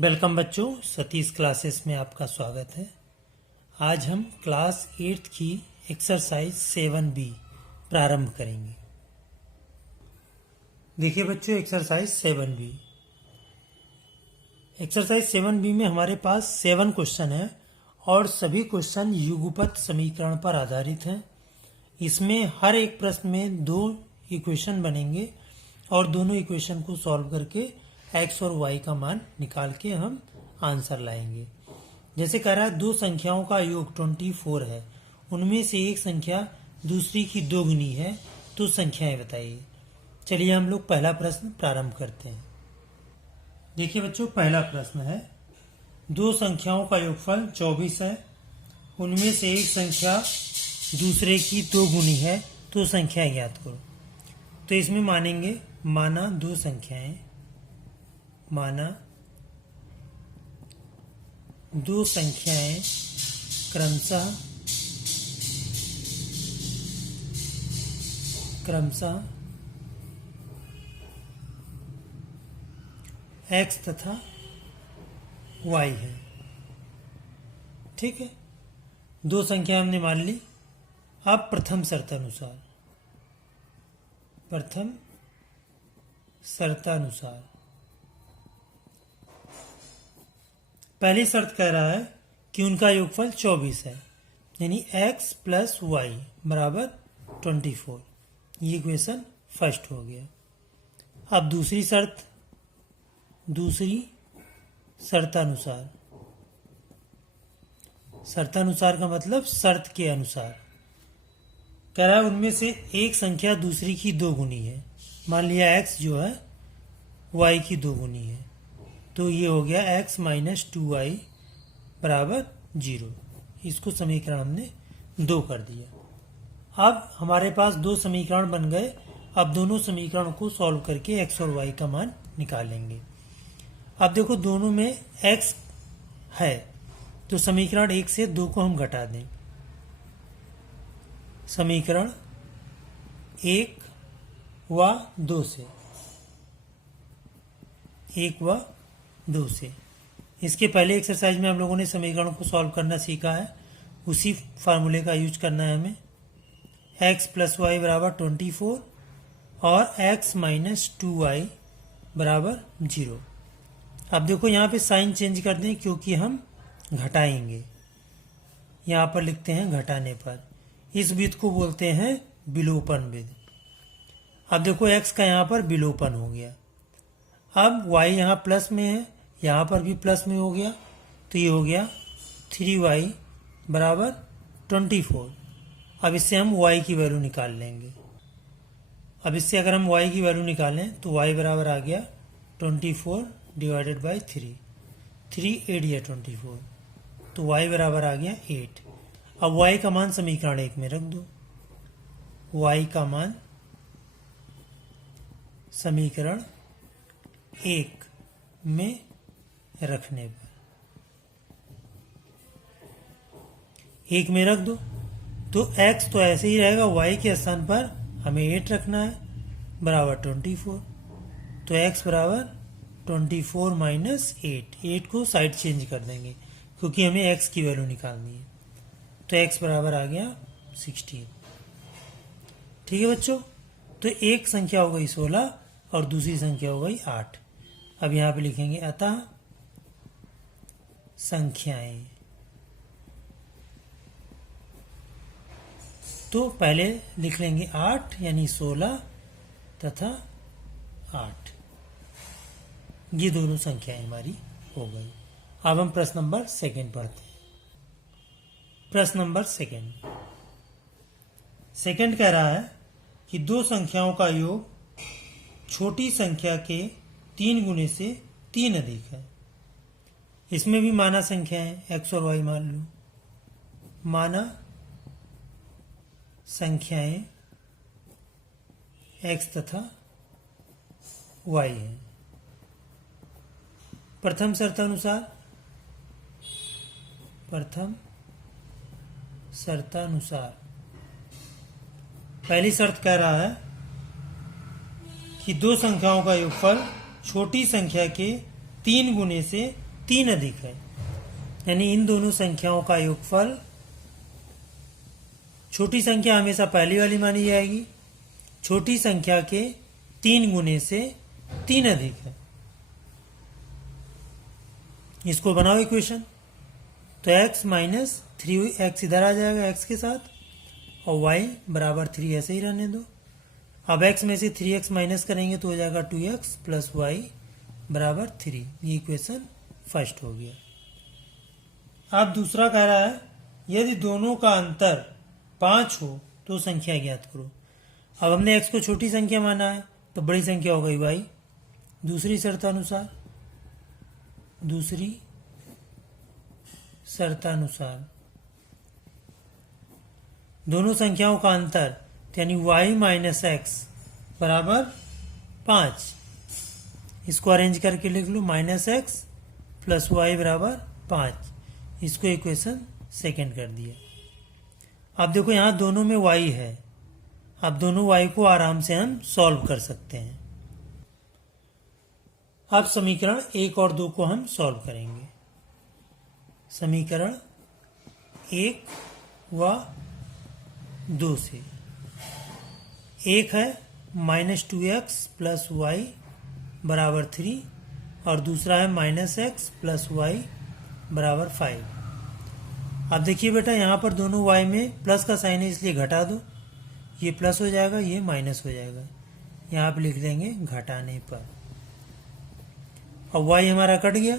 Welcome बच्चों, Satish classes में आपका स्वागत है। आज हम क्लास 8 की एक्सरसाइज 7B प्रारंभ करेंगे। देखिए बच्चों, एक्सरसाइज 7B। एक्सरसाइज 7B में हमारे पास 7 क्वेश्चन है और सभी क्वेश्चन युगपत समीकरण पर आधारित हैं। इसमें हर एक प्रश्न में 2 इक्वेशन बनेंगे और दोनों इक्वेशन को सॉल्व करके x और y का मान निकाल के हम आंसर लाएंगे। जैसे कह रहा है दो संख्याओं का योग 24 है, उनमें से एक संख्या दूसरी की दोगुनी है, तो संख्याएं बताइए। चलिए हम लोग पहला प्रश्न प्रारंभ करते हैं। देखिए बच्चों, पहला प्रश्न है दो संख्याओं का योगफल 24 है, उनमें से एक संख्या दूसरे की दोगुनी है, तो संख्या ज्ञात करो। तो इसमें मानेंगे माना दो संख्याएं, माना दो संख्याएं क्रमशः x तथा y है। ठीक है, दो संख्या हमने मान ली। अब प्रथम शर्तानुसार पहली शर्त कह रहा है कि उनका योगफल 24 है, यानी x प्लस वाई बराबर 24। ये इक्वेशन फर्स्ट हो गया। अब दूसरी शर्तानुसार का मतलब शर्त के अनुसार कह रहा है उनमें से एक संख्या दूसरी की दोगुनी है। मान लिया x जो है y की दोगुनी है, तो ये हो गया x माइनस 2y बराबर 0। इसको समीकरण हमने 2 कर दिया। अब हमारे पास दो समीकरण बन गए। अब दोनों समीकरणों को सॉल्व करके x और y का मान निकालेंगे। अब देखो, दोनों में x है, तो समीकरण 1 से 2 को हम घटा दें। समीकरण 1 व 2 से इसके पहले एक्सरसाइज में हम लोगों ने समीकरणों को सॉल्व करना सीखा है, उसी फार्मूले का यूज करना है हमें। x प्लस वाई बराबर 24 और x माइनस 2y बराबर 0। अब देखो, यहाँ पे साइन चेंज कर दें क्योंकि हम घटाएंगे। यहाँ पर लिखते हैं घटाने पर। इस विधि को बोलते हैं विलोपन विधि। अब देखो, x का यहाँ पर विलोपन हो गया। अब y यहाँ प्लस में है, यहाँ पर भी प्लस में हो गया, तो ये हो गया 3y बराबर 24। अब इससे हम y की वैल्यू निकाल लेंगे। अब इससे अगर हम y की वैल्यू निकालें तो y बराबर आ गया 24 डिवाइडेड बाई 3 8 या 24, तो y बराबर आ गया 8। अब y का मान समीकरण 1 में रख दो। y का मान समीकरण 1 में रखने पर 1 में रख दो, तो x तो ऐसे ही रहेगा, y के स्थान पर हमें 8 रखना है बराबर 24। तो x बराबर 24 माइनस 8 को साइड चेंज कर देंगे क्योंकि हमें x की वैल्यू निकालनी है। तो x बराबर आ गया 16। ठीक है बच्चों, तो एक संख्या हो गई 16 और दूसरी संख्या हो गई 8। अब यहाँ पे लिखेंगे अतः संख्याएं। तो पहले लिख लेंगे 8 यानी 16 तथा 8। ये दोनों संख्याएं हमारी हो गई। अब हम प्रश्न नंबर 2 पढ़ते हैं। प्रश्न नंबर 2 कह रहा है कि दो संख्याओं का योग छोटी संख्या के 3 गुने से 3 अधिक है। इसमें भी माना संख्या है, x और y मान लो। माना संख्याएं x तथा y है। प्रथम शर्तानुसार पहली शर्त कह रहा है कि दो संख्याओं का योगफल छोटी संख्या के 3 गुने से 3 अधिक है, यानी इन दोनों संख्याओं का योगफल, छोटी संख्या हमेशा पहली वाली मानी जाएगी, छोटी संख्या के 3 गुने से 3 अधिक है। इसको बनाओ इक्वेशन, तो x माइनस 3x इधर आ जाएगा x के साथ, और y बराबर 3 ऐसे ही रहने दो। अब x में से 3x माइनस करेंगे तो हो जाएगा 2x प्लस y बराबर 3। ये इक्वेशन फर्स्ट हो गया। अब दूसरा कह रहा है यदि दोनों का अंतर 5 हो तो संख्या ज्ञात करो। अब हमने x को छोटी संख्या माना है तो बड़ी संख्या हो गई y। दूसरी शर्तानुसार दोनों संख्याओं का अंतर यानी y माइनस एक्स बराबर 5। इसको अरेंज करके लिख लो, माइनस एक्स प्लस वाई बराबर 5। इसको इक्वेशन सेकेंड कर दिया। अब देखो यहाँ दोनों में y है, अब दोनों y को आराम से हम सॉल्व कर सकते हैं। अब समीकरण 1 और 2 को हम सॉल्व करेंगे। समीकरण 1 व 2 से, एक है -2x प्लस वाई बराबर 3 और दूसरा है -x प्लस वाई बराबर 5। अब देखिए बेटा यहाँ पर दोनों y में प्लस का साइन है इसलिए घटा दो, ये प्लस हो जाएगा ये माइनस हो जाएगा, यहाँ पे लिख देंगे घटाने पर। अब y हमारा कट गया।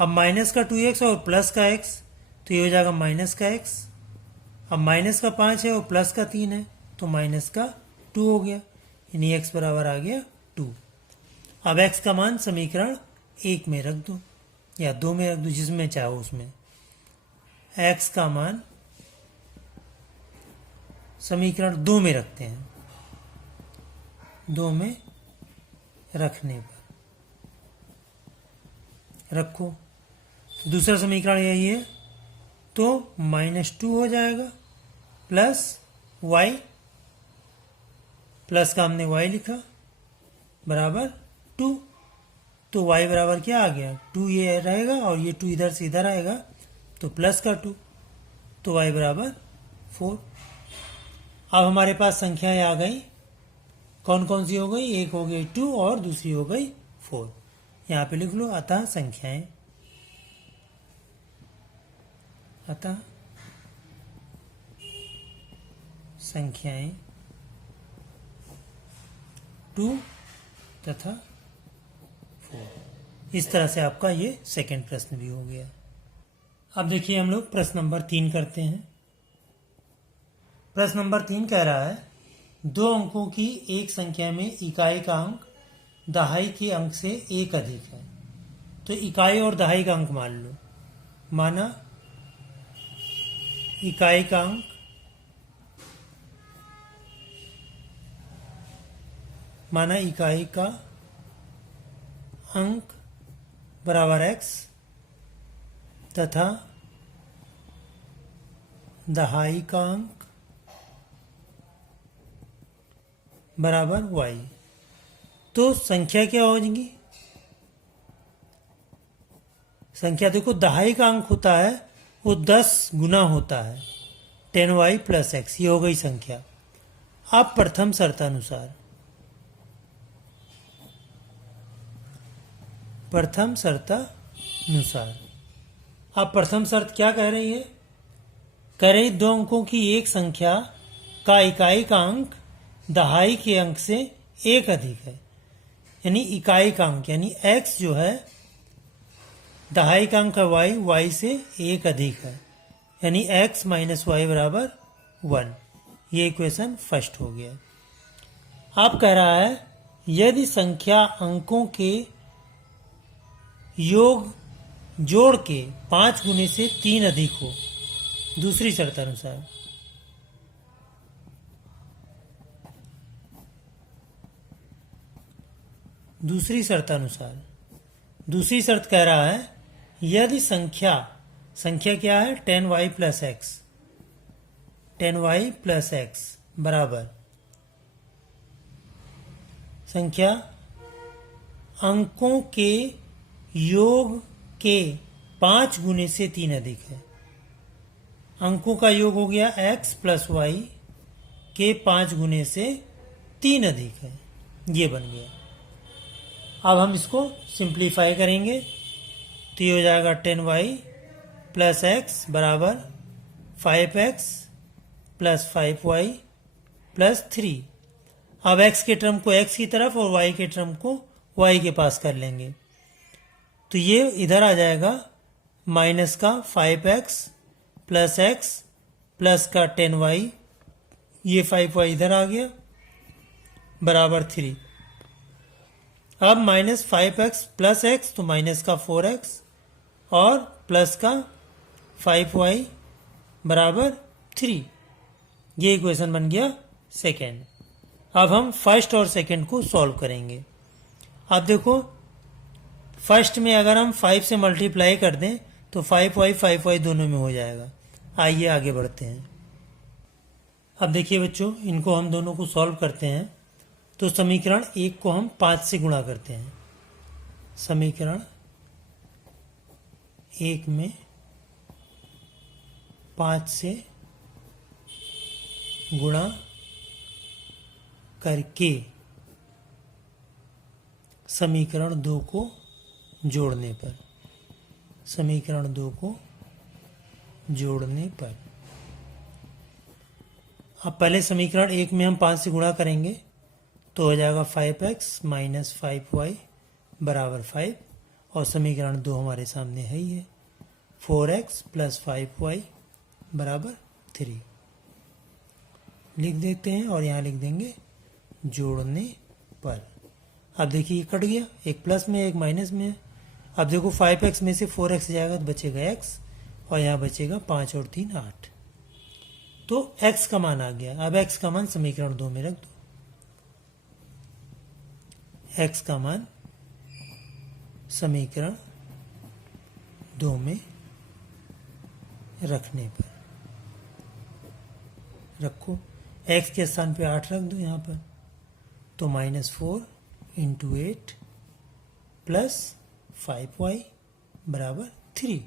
अब माइनस का 2x और प्लस का x तो ये हो जाएगा माइनस का x। अब माइनस का 5 है और प्लस का 3 है तो माइनस का 2 हो गया, यानी x बराबर आ गया 2। अब x का मान समीकरण 1 में रख दो या 2 में रख दो, जिसमें चाहो उसमें। x का मान समीकरण 2 में रखते हैं, 2 में रखने पर रखो। दूसरा समीकरण यही है तो -2 हो जाएगा प्लस y, प्लस का हमने y लिखा बराबर 2, तो y बराबर क्या आ गया 2, ये रहेगा और ये 2 इधर से इधर आएगा तो प्लस का 2, तो y बराबर 4। अब हमारे पास संख्याएं आ गई, कौन कौन सी हो गई, एक हो गई 2 और दूसरी हो गई 4। यहाँ पे लिख लो अतः संख्याएं 2 तथा 4। इस तरह से आपका ये सेकंड प्रश्न भी हो गया। अब देखिए हम लोग प्रश्न नंबर 3 करते हैं। प्रश्न नंबर 3 कह रहा है 2 अंकों की एक संख्या में इकाई का अंक दहाई के अंक से 1 अधिक है, तो इकाई और दहाई का अंक मान लो। माना इकाई का अंक बराबर x तथा दहाई का अंक बराबर y, तो संख्या क्या हो जाएगी। संख्या देखो दहाई का अंक होता है वो 10 गुना होता है 10y प्लस x, ये हो गई संख्या। अब प्रथम शर्तानुसार अब प्रथम शर्त क्या कह रही है, कह रही 2 अंकों की एक संख्या का इकाई का अंक दहाई के अंक से 1 अधिक है, यानी इकाई का अंक यानी x जो है दहाई का अंक है y से 1 अधिक है, यानी x माइनस वाई बराबर 1। ये इक्वेशन फर्स्ट हो गया। अब कह रहा है यदि संख्या अंकों के योग जोड़ के 5 गुने से 3 अधिक हो। दूसरी शर्तानुसार दूसरी शर्त कह रहा है यदि संख्या क्या है 10y प्लस x बराबर संख्या अंकों के योग के 5 गुने से 3 अधिक है। अंकों का योग हो गया x प्लस वाई के 5 गुने से 3 अधिक है, ये बन गया। अब हम इसको सिंप्लीफाई करेंगे तो ये हो जाएगा 10y प्लस एक्स बराबर 5x प्लस 5y प्लस 3। अब x के टर्म को x की तरफ और y के टर्म को y के पास कर लेंगे तो ये इधर आ जाएगा माइनस का 5x प्लस एक्स प्लस का 10y, ये 5y इधर आ गया बराबर 3। अब माइनस 5x प्लस एक्स तो माइनस का 4x और प्लस का 5y बराबर 3। ये इक्वेशन बन गया सेकेंड। अब हम फर्स्ट और सेकेंड को सॉल्व करेंगे। अब देखो फर्स्ट में अगर हम 5 से मल्टीप्लाई कर दें तो 5y 5y दोनों में हो जाएगा। आइए आगे बढ़ते हैं। अब देखिए बच्चों, इनको हम दोनों को सॉल्व करते हैं तो समीकरण 1 को हम 5 से गुणा करते हैं। समीकरण 1 में 5 से गुणा करके समीकरण 2 को जोड़ने पर, समीकरण 2 को जोड़ने पर, अब पहले समीकरण 1 में हम 5 से गुणा करेंगे तो हो जाएगा 5x माइनस 5y बराबर 5 और समीकरण 2 हमारे सामने है ही है 4x प्लस 5y बराबर 3 लिख देते हैं और यहाँ लिख देंगे जोड़ने पर। अब देखिए ये कट गया, एक प्लस में एक माइनस में है। अब देखो 5x में से 4x जाएगा तो बचेगा x और यहाँ बचेगा 5 और 3 8, तो x का मान आ गया। अब x का मान समीकरण 2 में रख दो। x का मान समीकरण 2 में रखने पर रखो, x के स्थान पे 8 रख दो यहाँ पर, तो -4 इंटू 8 प्लस 5y बराबर 3।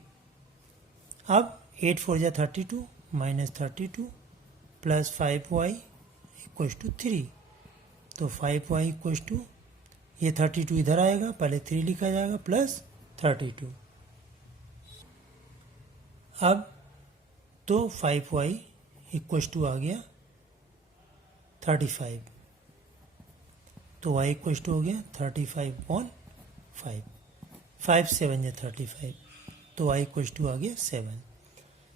अब 8 4 जा 32 minus 32 plus 5y equals to 3, तो 5y इक्वल्स टू ये 32 इधर आएगा, पहले 3 लिखा जाएगा प्लस 32। अब तो 5y इक्वल्स टू आ गया 35, तो y इक्वल्स टू हो गया 35/5, 5 7 या 35, तो y इक्वल्स टू आ गया 7।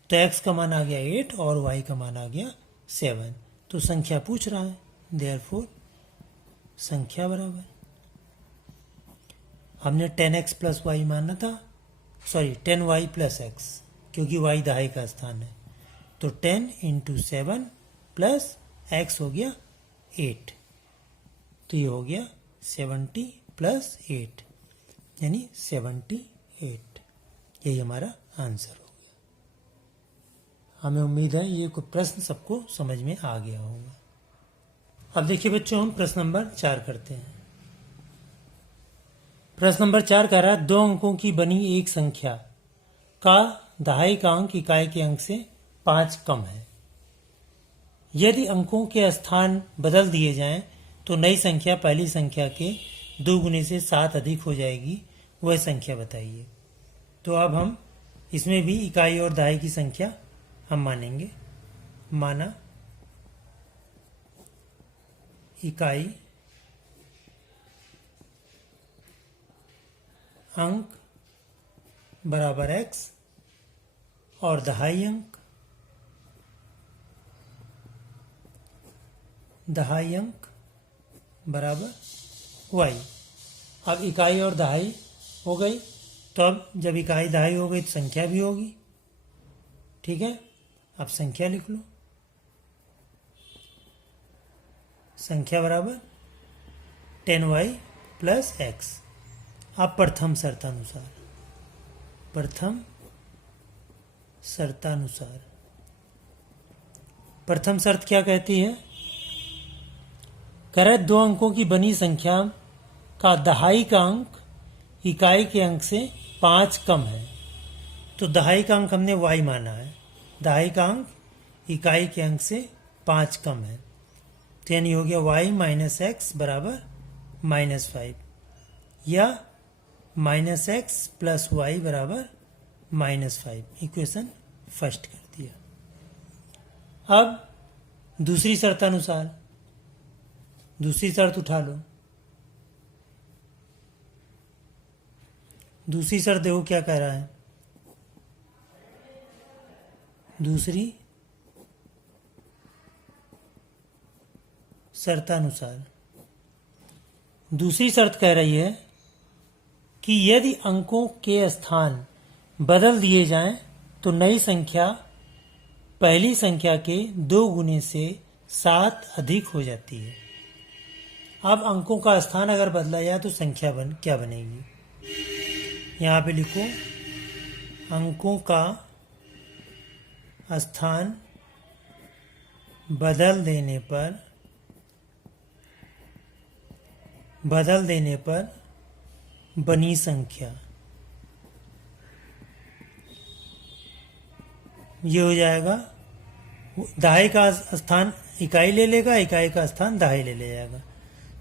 तो x का मान आ गया 8 और y का मान आ गया 7। तो संख्या पूछ रहा है, देयरफॉर संख्या बराबर, हमने 10x प्लस वाई माना था, सॉरी 10y प्लस x, क्योंकि y दहाई का स्थान है, तो 10 इंटू 7 प्लस x हो गया 8, तो ये हो गया 70 प्लस 8 यानी 78। यही हमारा आंसर हो गया। हमें उम्मीद है ये कोई प्रश्न सबको समझ में आ गया होगा। अब देखिए बच्चों, हम प्रश्न नंबर 4 करते हैं। प्रश्न नंबर 4 कह रहा है 2 अंकों की बनी एक संख्या का दहाई का अंक इकाई के अंक से 5 कम है। यदि अंकों के स्थान बदल दिए जाएं तो नई संख्या पहली संख्या के 2 गुने से 7 अधिक हो जाएगी, वह संख्या बताइए। तो अब हम इसमें भी इकाई और दहाई की संख्या हम मानेंगे। माना इकाई अंक बराबर x और दहाई अंक बराबर y। अब इकाई और दहाई हो गई, तो अब जब इकाई दहाई हो गई तो संख्या भी होगी, ठीक है। अब संख्या लिख लो, संख्या बराबर 10y प्लस x। अब प्रथम शर्तानुसार प्रथम शर्त क्या कहती है? कह रहे 2 अंकों की बनी संख्या का दहाई का अंक इकाई के अंक से 5 कम है, तो दहाई का अंक हमने y माना है, दहाई का अंक इकाई के अंक से 5 कम है, तो यानी हो गया y माइनस एक्स बराबर -5 या -x प्लस वाई बराबर -5। इक्वेशन फर्स्ट कर दिया। अब दूसरी शर्त अनुसार दूसरी शर्त उठा लो। दूसरी शर्त देखो क्या कह रहा है। दूसरी शर्तानुसार दूसरी शर्त कह रही है कि यदि अंकों के स्थान बदल दिए जाएं तो नई संख्या पहली संख्या के 2 गुने से 7 अधिक हो जाती है। अब अंकों का स्थान अगर बदला जाए तो संख्या क्या बनेगी? यहाँ पे लिखो, अंकों का स्थान बदल देने पर बनी संख्या ये हो जाएगा, दहाई का स्थान इकाई ले लेगा, इकाई का स्थान दहाई ले जाएगा,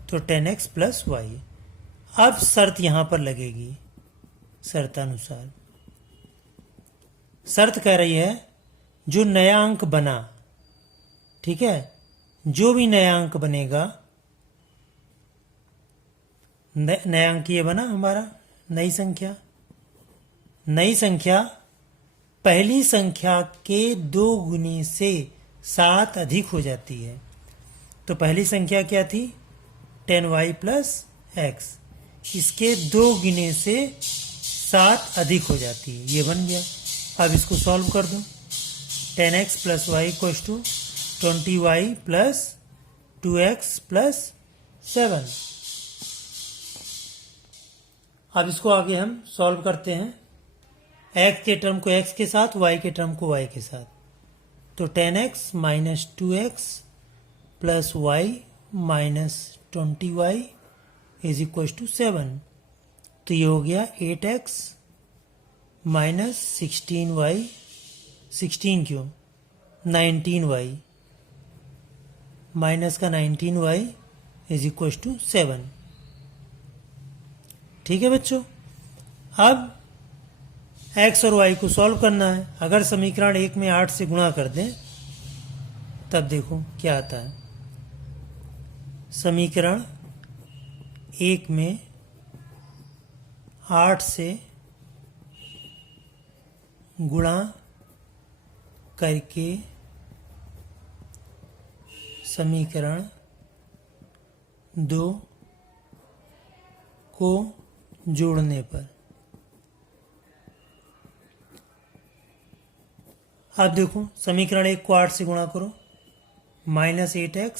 तो 10x प्लस वाई। अब शर्त यहां पर लगेगी। शर्तानुसार शर्त कह रही है जो नया अंक बना, ठीक है, जो भी नया अंक बनेगा, नया अंक ये बना हमारा, नई संख्या पहली संख्या के 2 गुने से 7 अधिक हो जाती है। तो पहली संख्या क्या थी? 10y प्लस एक्स, इसके 2 गुने से 7 अधिक हो जाती है, ये बन गया। अब इसको सॉल्व कर दो। 10x plus y equals to 20y plus 2x plus 7। अब इसको आगे हम सॉल्व करते हैं। x के टर्म को x के साथ, y के टर्म को y के साथ, तो 10x minus 2x plus y minus 20y is equal to 7। तो ये हो गया 8x माइनस 16y, 16 क्यों, 19y, माइनस का 19y इज इक्वल टू 7। ठीक है बच्चों, अब x और y को सॉल्व करना है। अगर समीकरण 1 में 8 से गुणा कर दें तब देखो क्या आता है। समीकरण 1 में 8 से गुणा करके समीकरण 2 को जोड़ने पर, अब देखो समीकरण 1 को 8 से गुणा करो, माइनस 8x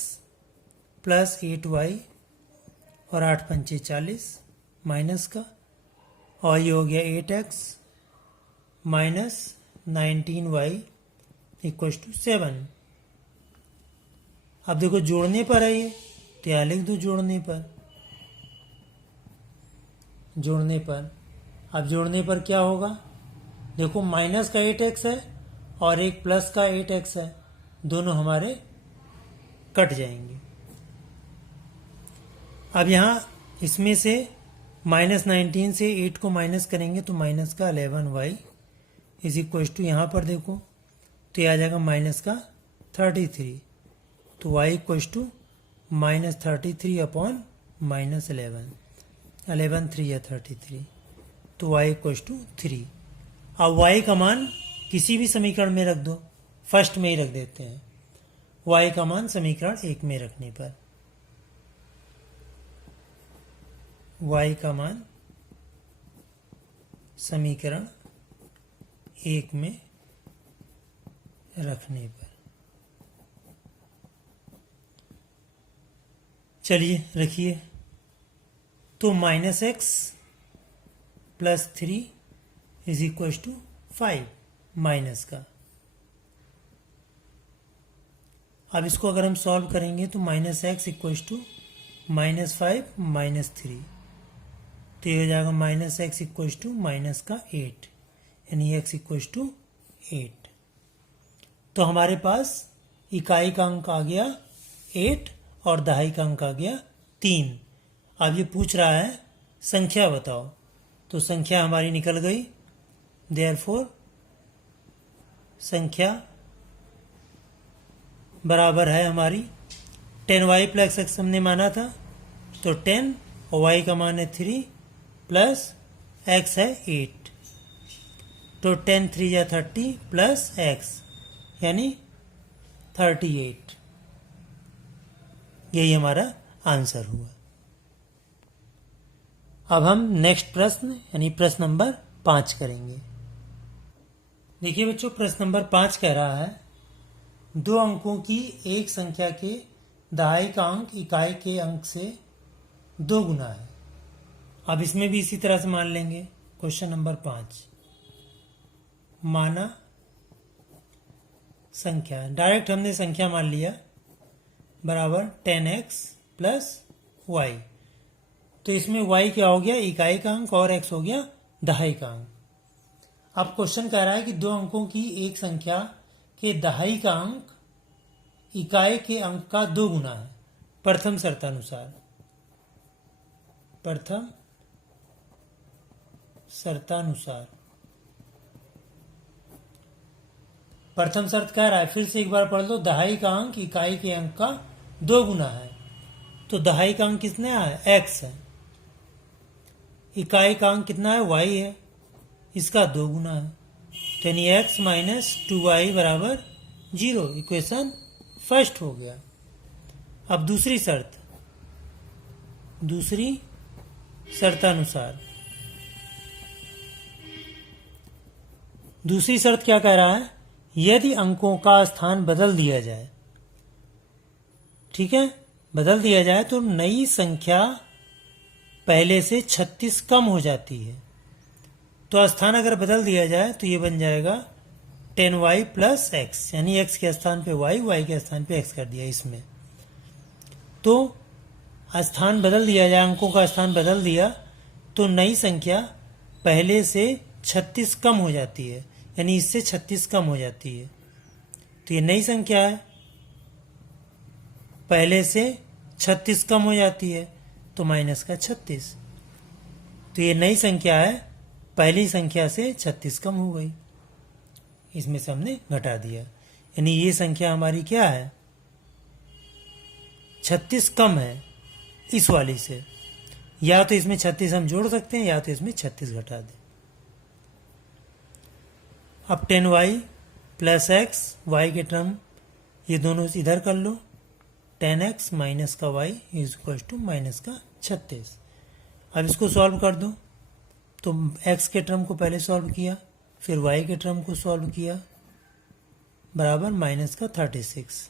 प्लस 8y और 8 पंचे 40 माइनस का, और ये हो गया 8x minus 19y equal to 7। अब देखो जोड़ने पर है ये, तो यहाँ लिख दो जोड़ने पर। अब जोड़ने पर क्या होगा? देखो माइनस का 8x है और एक प्लस का 8x है, दोनों हमारे कट जाएंगे। अब यहाँ इसमें से माइनस 19 से 8 को माइनस करेंगे तो माइनस का 11y इज इक्वल टू, यहाँ पर देखो तो ये आ जाएगा माइनस का 33, तो y equal to minus 33 upon minus 11 3 या 33, तो y इक्वल टू 3। अब y का मान किसी भी समीकरण में रख दो, फर्स्ट में ही रख देते हैं। y का मान समीकरण 1 में रखने पर, y का मान समीकरण 1 में रखने पर, चलिए रखिए। तो minus x plus 3 is equal to 5 minus का। अब इसको अगर हम सॉल्व करेंगे तो माइनस एक्स इक्वल टू -5 -3, तो ये हो जाएगा minus x equal to minus का 8, यानी एक्स इक्व टू 8। तो हमारे पास इकाई का अंक आ गया 8 और दहाई का अंक आ गया 3। अब ये पूछ रहा है संख्या बताओ, तो संख्या हमारी निकल गई। देयरफॉर संख्या बराबर है हमारी 10y प्लस एक्स हमने माना था, तो 10 और y का मान है 3 प्लस x है 8, तो 10 3 या 30 प्लस x यानी 38। यही हमारा आंसर हुआ। अब हम नेक्स्ट प्रश्न यानी प्रश्न नंबर 5 करेंगे। देखिए बच्चों, प्रश्न नंबर 5 कह रहा है 2 अंकों की एक संख्या के दहाई का अंक इकाई के अंक से 2 गुना है। अब इसमें भी इसी तरह से मान लेंगे। क्वेश्चन नंबर 5, माना संख्या, डायरेक्ट हमने संख्या मान लिया बराबर 10x प्लस y। तो इसमें y क्या हो गया, इकाई का अंक, और x हो गया दहाई का अंक। अब क्वेश्चन कह रहा है कि 2 अंकों की एक संख्या के दहाई का अंक इकाई के अंक का 2 गुना है प्रथम शर्तानुसार। प्रथम शर्तानुसार प्रथम शर्त कह रहा है, फिर से एक बार पढ़ लो, दहाई का अंक इकाई के अंक का 2 गुना है। तो दहाई का अंक कितना है, x है। इकाई का अंक कितना है, y है, इसका 2 गुना है, तो यानी x माइनस 2y बराबर 0। इक्वेशन फर्स्ट हो गया। अब दूसरी शर्त, दूसरी शर्तानुसार, दूसरी शर्त क्या कह रहा है, यदि अंकों का स्थान बदल दिया जाए, ठीक है, बदल दिया जाए तो नई संख्या पहले से 36 कम हो जाती है। तो स्थान अगर बदल दिया जाए तो ये बन जाएगा 10y प्लस एक्स, यानी x के स्थान पे y के स्थान पे x कर दिया इसमें। तो स्थान बदल दिया जाए, अंकों का स्थान बदल दिया तो नई संख्या पहले से 36 कम हो जाती है, यानी इससे 36 कम हो जाती है। तो ये नई संख्या है, पहले से 36 कम हो जाती है, तो माइनस का 36। तो ये नई संख्या है, पहली संख्या से 36 कम हो गई, इसमें से हमने घटा दिया, यानी ये संख्या हमारी क्या है, 36 कम है इस वाली से। या तो इसमें 36 हम जोड़ सकते हैं, या तो इसमें 36 घटा दें। अब 10y प्लस एक्स, वाई के टर्म ये दोनों इधर कर लो, 10x माइनस का y is equal to minus का 36। अब इसको सॉल्व कर दो, तो x के टर्म को पहले सॉल्व किया, फिर y के टर्म को सॉल्व किया, बराबर माइनस का 36।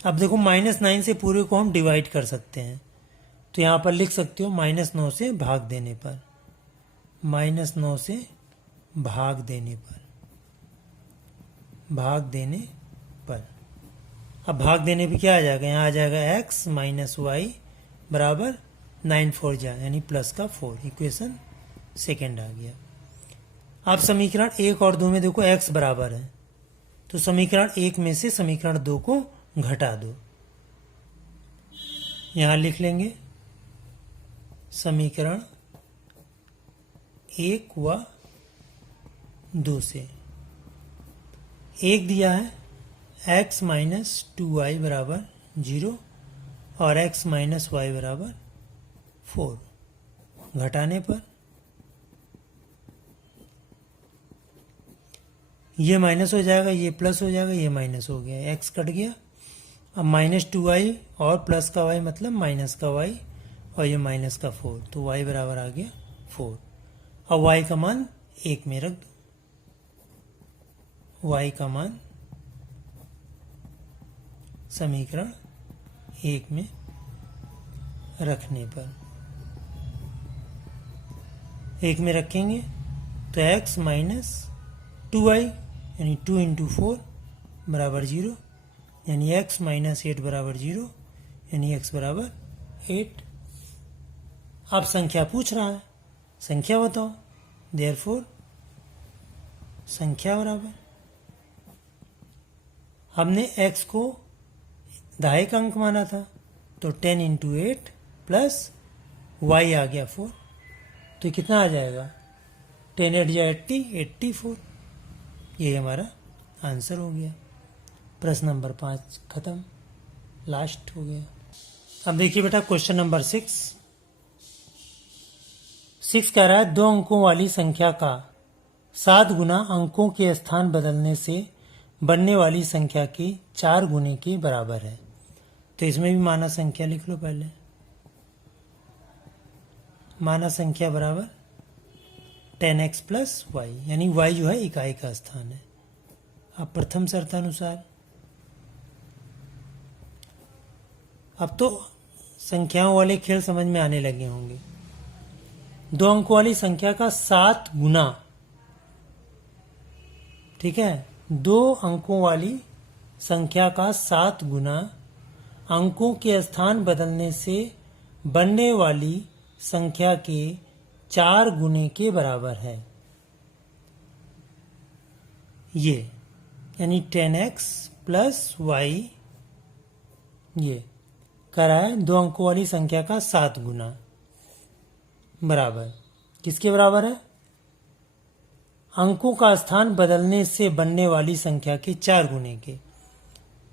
अब देखो -9 से पूरे को हम डिवाइड कर सकते हैं, तो यहाँ पर लिख सकते हो -9 से भाग देने पर, -9 से भाग देने पर, भाग देने पर। अब भाग देने पे क्या आ जाएगा, यहाँ आ जाएगा x माइनस वाई बराबर 9 4 जा, यानी प्लस का 4। इक्वेशन सेकेंड आ गया। अब समीकरण 1 और 2 में देखो x बराबर है, तो समीकरण 1 में से समीकरण 2 को घटा दो। यहाँ लिख लेंगे समीकरण 1 व 2 से 1 दिया है x माइनस 2y बराबर 0 और x माइनस वाई बराबर 4। घटाने पर ये माइनस हो जाएगा, ये प्लस हो जाएगा, ये माइनस हो गया, x कट गया। अब -2y और प्लस का y मतलब माइनस का y, और ये माइनस का 4, तो y बराबर आ गया 4। अब y का मान 1 में रख दो, y का मान समीकरण 1 में रखने पर 1 में रखेंगे तो x माइनस 2y यानी 2 इंटू 4 बराबर 0, यानी x माइनस 8 बराबर 0, यानी x बराबर 8। अब संख्या पूछ रहा है संख्या बताओ। देयरफॉर संख्या बराबर, हमने x को दहाई का अंक माना था, तो 10 इंटू 8 प्लस y आ गया 4, तो कितना आ जाएगा 10 8 जा 80, 84। ये हमारा आंसर हो गया। प्रश्न नंबर 5 खत्म, लास्ट हो गया। अब देखिए बेटा क्वेश्चन नंबर 6 कह रहा है 2 अंकों वाली संख्या का 7 गुना अंकों के स्थान बदलने से बनने वाली संख्या के 4 गुने के बराबर है। तो इसमें भी माना संख्या लिख लो पहले। माना संख्या बराबर 10x प्लस वाई, यानी y जो है इकाई का स्थान है। अब प्रथम शर्तानुसार, अब तो संख्याओं वाले खेल समझ में आने लगे होंगे। 2 अंकों वाली संख्या का 7 गुना, ठीक है, 2 अंकों वाली संख्या का 7 गुना अंकों के स्थान बदलने से बनने वाली संख्या के 4 गुने के बराबर है। ये यानी 10x प्लस वाई, ये करा है 2 अंकों वाली संख्या का 7 गुना बराबर किसके बराबर है? अंकों का स्थान बदलने से बनने वाली संख्या के 4 गुने के।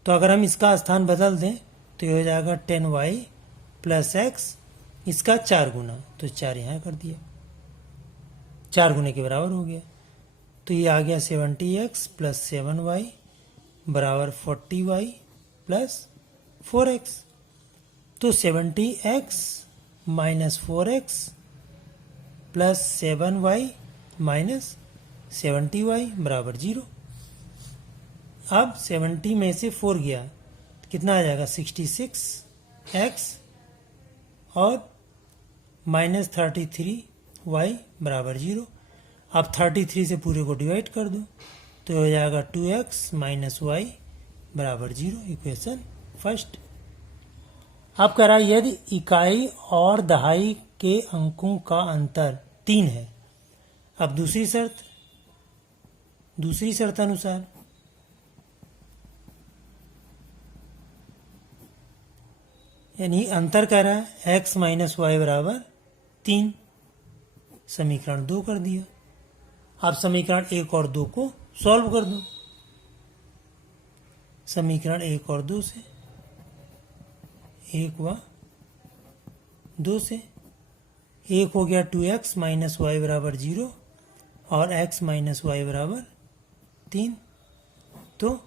तो अगर हम इसका स्थान बदल दें तो ये हो जाएगा 10y प्लस एक्स, इसका 4 गुना, तो 4 यहाँ कर दिया, 4 गुने के बराबर हो गया। तो ये आ गया 70x प्लस 7y बराबर 40y प्लस 4x। तो 70x minus 4x plus 7y minus 70y बराबर 0। अब 70 में से 4 गया तो कितना आ जाएगा 66x और माइनस 33y बराबर 0। अब 33 से पूरे को डिवाइड कर दो तो हो जाएगा 2x माइनस वाई बराबर 0। Equation first. अब कह रहा है यदि इकाई और दहाई के अंकों का अंतर 3 है। अब दूसरी शर्त अनुसार यानी अंतर कह रहा है x माइनस वाई बराबर 3, समीकरण 2 कर दिया। अब समीकरण 1 और 2 को सॉल्व कर दो। समीकरण 1 और 2 से, 1 व 2 से, 1 हो गया 2x माइनस वाई बराबर 0 और x माइनस वाई बराबर 3। तो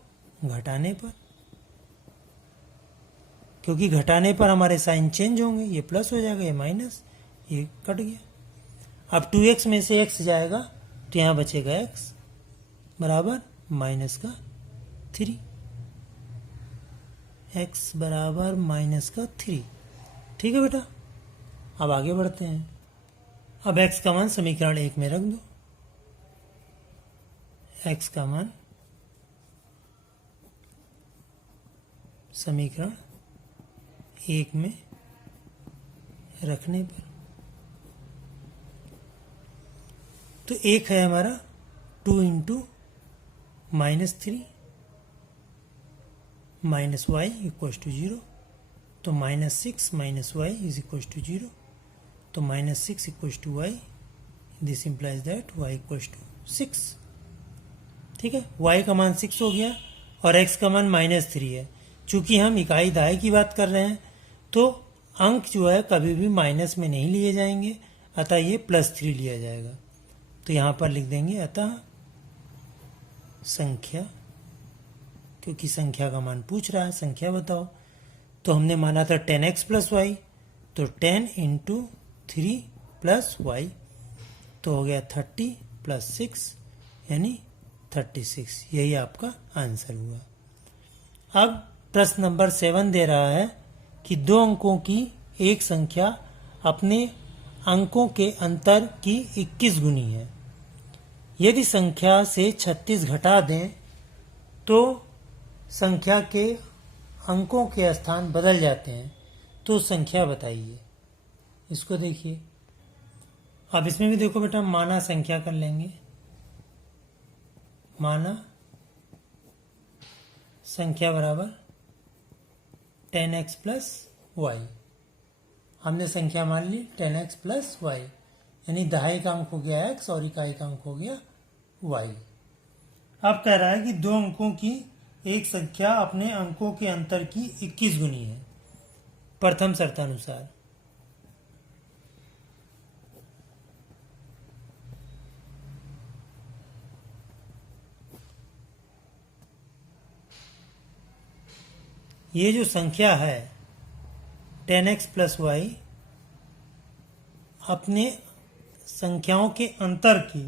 घटाने पर, क्योंकि घटाने पर हमारे साइन चेंज होंगे, ये प्लस हो जाएगा, ये माइनस, ये कट गया। अब 2x में से x जाएगा तो यहाँ बचेगा x बराबर माइनस का 3, x बराबर माइनस का 3। ठीक है बेटा, अब आगे बढ़ते हैं। अब x का मान समीकरण 1 में रख दो। x का मान समीकरण 1 में रखने पर तो 1 है हमारा 2 into minus 3 minus y equal to 0। तो minus 6 minus y is equal to 0। तो minus 6 equal to y, this implies that y equal to 6। ठीक है, y का मान 6 हो गया और x का मान माइनस 3 है। चूंकि हम इकाई दहाई की बात कर रहे हैं तो अंक जो है कभी भी माइनस में नहीं लिए जाएंगे, अतः ये +3 लिया जाएगा। तो यहाँ पर लिख देंगे अतः संख्या, क्योंकि संख्या का मान पूछ रहा है, संख्या बताओ। तो हमने माना था 10x प्लस वाई, तो 10 इंटू 3 प्लस वाई, तो हो गया 30 प्लस 6 यानी 36। यही आपका आंसर हुआ। अब प्रश्न नंबर 7 दे रहा है कि 2 अंकों की एक संख्या अपने अंकों के अंतर की 21 गुनी है। यदि संख्या से 36 घटा दें तो संख्या के अंकों के स्थान बदल जाते हैं, तो संख्या बताइए। इसको देखिए, अब इसमें भी देखो बेटा, माना संख्या कर लेंगे, माना संख्या बराबर 10x प्लस वाई। हमने संख्या मान ली 10x प्लस वाई, यानी दहाई का अंक हो गया x और इकाई का अंक हो गया y। अब कह रहा है कि दो अंकों की एक संख्या अपने अंकों के अंतर की 21 गुनी है प्रथम शर्तानुसार। ये जो संख्या है 10x प्लस वाई अपने संख्याओं के अंतर की,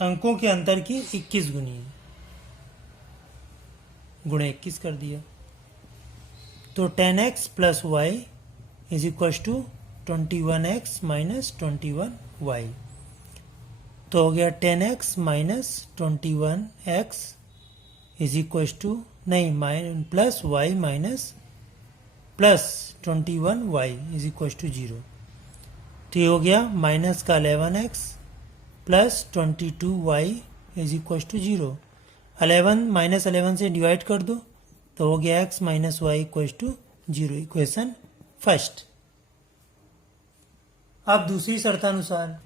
अंकों के अंतर की 21 गुनी है, गुणा 21 कर दिया। तो 10x plus y is equal to 21x minus 21y। तो हो गया 10x minus 21x is equal to, नहीं, plus y minus plus 21y is equal to 0। तो ये हो गया माइनस का 11x plus 22y is equal to 0। 11 minus 11 से डिवाइड कर दो तो हो गया x minus y equal to 0। Equation first. अब दूसरी शर्तानुसार,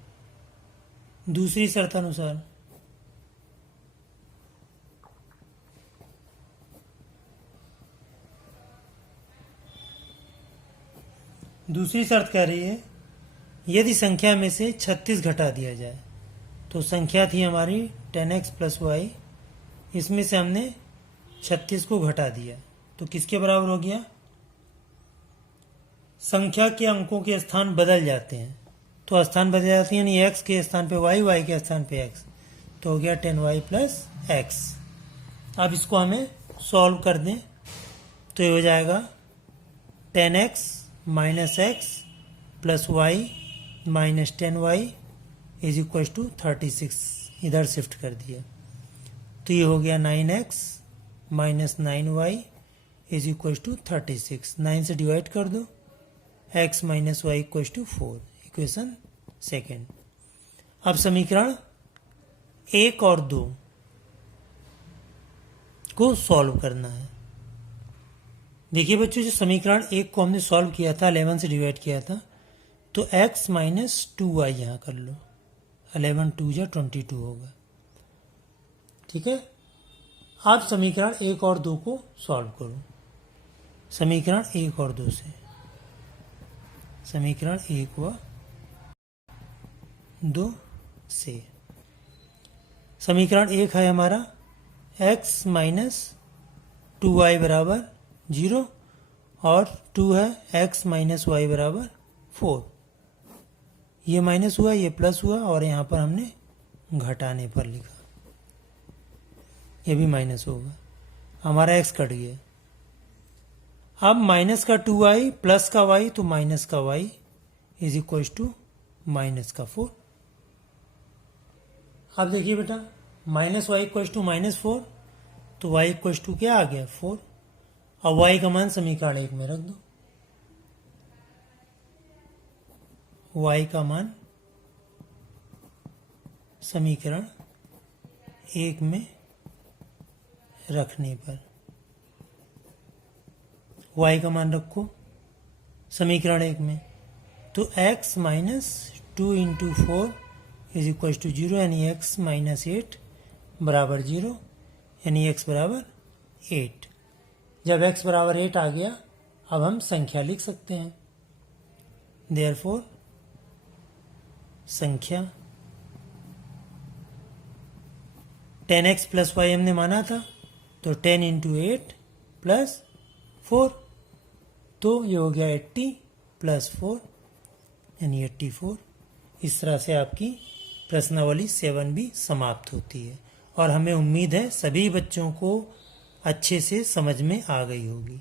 दूसरी शर्तानुसार दूसरी शर्त कह रही है यदि संख्या में से 36 घटा दिया जाए। तो संख्या थी हमारी 10x प्लस वाई, इसमें से हमने 36 को घटा दिया तो किसके बराबर हो गया? संख्या के अंकों के स्थान बदल जाते हैं, तो स्थान बदल जाते हैं, यानी x के स्थान पे y, y के स्थान पे x, तो हो गया 10y प्लस x। अब इसको हमें सॉल्व कर दें तो ये हो जाएगा 10x minus x plus y minus 10y is equal to 36। इधर शिफ्ट कर दिया तो ये हो गया 9x minus 9y is equal to 36। 9 से डिवाइड कर दो, x minus y equal to 4। Equation second. अब समीकरण 1 और 2 को सॉल्व करना है। देखिए बच्चों, जो समीकरण 1 को हमने सॉल्व किया था, 11 से डिवाइड किया था, तो x माइनस 2y यहाँ कर लो, 11 2 या 22 होगा। ठीक है। अब समीकरण 1 और 2 को सॉल्व करो। समीकरण 1 और 2 से, समीकरण 1 व 2 से, समीकरण 1 है हमारा x माइनस 2y बराबर 0 और 2 है x माइनस वाई बराबर 4। ये माइनस हुआ, ये प्लस हुआ, और यहाँ पर हमने घटाने पर लिखा, ये भी माइनस होगा, हमारा x कट गया। अब माइनस का 2y प्लस का y, तो माइनस का y is equal to minus का 4। अब देखिए बेटा, minus y equal to minus 4, तो y इक्वल टू क्या आ गया? 4। अब y का मान समीकरण 1 में रख दो। y का मान समीकरण 1 में रखने पर, y का मान रखो समीकरण 1 में, तो x minus 2 into 4 is equal to 0, यानी x माइनस 8 बराबर 0, यानी x बराबर 8। जब x बराबर 8 आ गया, अब हम संख्या लिख सकते हैं। देयरफॉर संख्या 10x प्लस वाई हमने माना था, तो 10 इंटू 8 प्लस 4, तो ये हो गया 80 प्लस 4 यानी 84। इस तरह से आपकी प्रश्नावली 7 भी समाप्त होती है, और हमें उम्मीद है सभी बच्चों को अच्छे से समझ में आ गई होगी।